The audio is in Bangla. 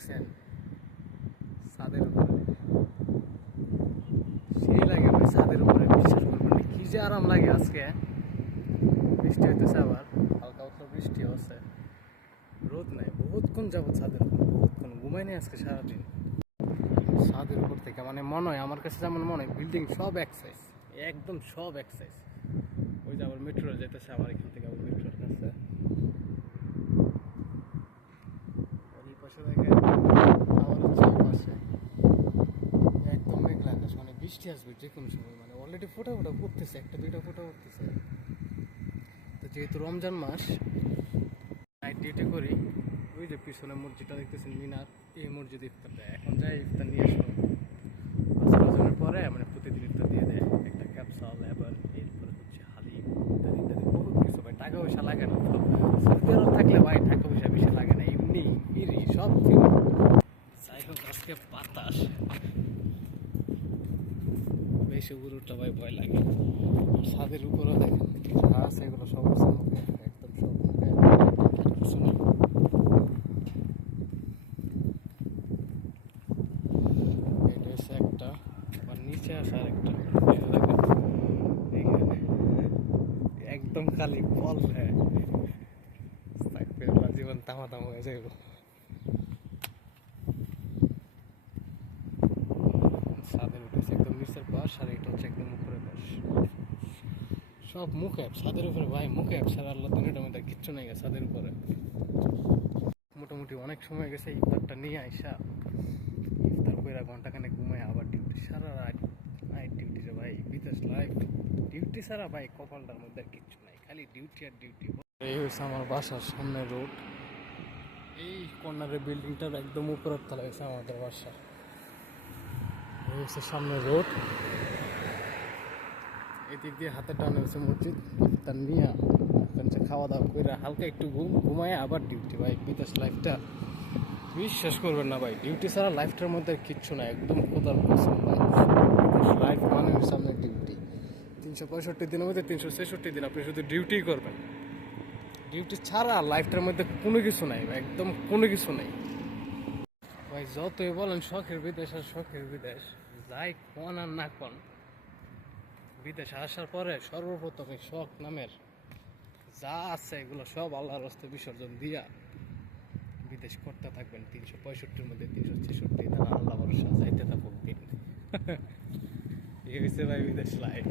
দেখছেন ছাদের উপরে সেই লাগে ভাই, ছাদের উপরে বিশ্বাস করবেন না কি যে আরাম লাগে। আজকে বৃষ্টি হইতেছে, আবার হালকা হালকা বৃষ্টি হচ্ছে, রোদ নাই। বহুতক্ষণ যাবো ছাদের উপর, বহুতক্ষণ ঘুমাই নেই আজকে সারাদিন। ছাদের উপর থেকে মানে মনে হয়, আমার কাছে যেমন মনে হয় বিল্ডিং সব এক সাইজ, একদম সব এক সাইজ। ওই যে আবার মেট্রো যেতেছে আমার এখান থেকে, আবার মেট্রোর কাছে এই পাশে দেখেন, আবার হচ্ছে ওই পাশে একদম মেঘলা আকাশ, মানে বৃষ্টি আসবে যে কোনো সময়। মানে অলরেডি ফোটা ফোটা পড়তেছে, একটা দুইটা ফোটা পড়তেছে। তো যেহেতু রমজান মাস, নাইট ডিউটি করি। ওই যে পিছনে মসজিদটা দেখতেছেন মিনার, এই মসজিদে ইফতার দেয়। এখন যাই ইফতার নিয়ে আসবো, আসরের পরে মানে প্রতিদিন ইফতার দিয়ে দেয়। একটা ক্যাপসাল, এবার এরপরে হচ্ছে হালিম ইত্যাদি ইত্যাদি বহুত কিছু। ভাই টাকা পয়সা লাগে না, সৌদি আরব থাকলে ভাই টাকা পয়সা বেশি লাগে না, এমনি ফিরি সব ফিরি। যাই হোক, আজকে বাতাস বেশি উপরটা ভাই ভয় লাগে। ছাদের উপরেও দেখেন যা আছে এগুলো সব আছে মুখে, একদম সব মুখে, কিছু নেই। এটা হচ্ছে একটা, আবার নিচে আছে আরেকটা, এইখানে একদম খালি বল। হ্যাঁ, জীবন তামা তামা হয়ে যাইব। ছাদের উঠেছে একদম নিচের পাশ, আর এটা হচ্ছে একদম উপরের পাশ। সব মুখ অ্যাপ ছাদের উপরে ভাই, মুখ অ্যাপ ছাড়া আল্লাহ দুনিয়াটার মধ্যে কিচ্ছু নাই ছাদের উপরে। মোটামুটি অনেক সময় গেছে ইফতারটা নিয়ে আইসা, ইফতার করে ঘন্টাখানেক ঘুমায় আবার ডিউটি, সারা রাত নাইট ডিউটি রে ভাই। বিদেশ লাইফ ডিউটি ছাড়া ভাই কপালটার মধ্যে আর কিচ্ছু নাই, খালি ডিউটি আর ডিউটি। এই হচ্ছে আমার বাসার সামনে রোড, এই কর্নারের বিল্ডিংটার একদম উপরের তলায় হচ্ছে আমাদের বাসা। এই হচ্ছে সামনে রোড, এদিক দিয়ে হাতে টানে হচ্ছে মসজিদ। ইফতার নিয়ে খাওয়া দাওয়া করে হালকা একটু ঘুমায় আবার ডিউটি। ভাই বিদেশ লাইফটা বিশ্বাস করবেন না ভাই, ডিউটি ছাড়া লাইফটার মধ্যে কিচ্ছু না, একদম খোদার কসম ভাই। লাইফ মানে হচ্ছে আপনার ডিউটি। 365 দিনের মধ্যে 366 দিন আপনি শুধু ডিউটি করবেন। ডিউটি ছাড়া লাইফটার মধ্যে কোনো কিছু নাই ভাই, একদম কোনো কিছু নাই ভাই। যতই বলেন শখের বিদেশ আর শখের বিদেশ, যাই কোন আর না কোন, বিদেশে আসার পরে সর্বপ্রথম এই শখ নামের যা আছে এগুলো সব আল্লাহর রাস্তায় বিসর্জন দিয়া বিদেশ করতে থাকবেন। 365-র মধ্যে 366 দিন আল্লাহ ভরসা যাইতে থাকুক দিন। এই হয়েছে ভাই বিদেশ লাইফ।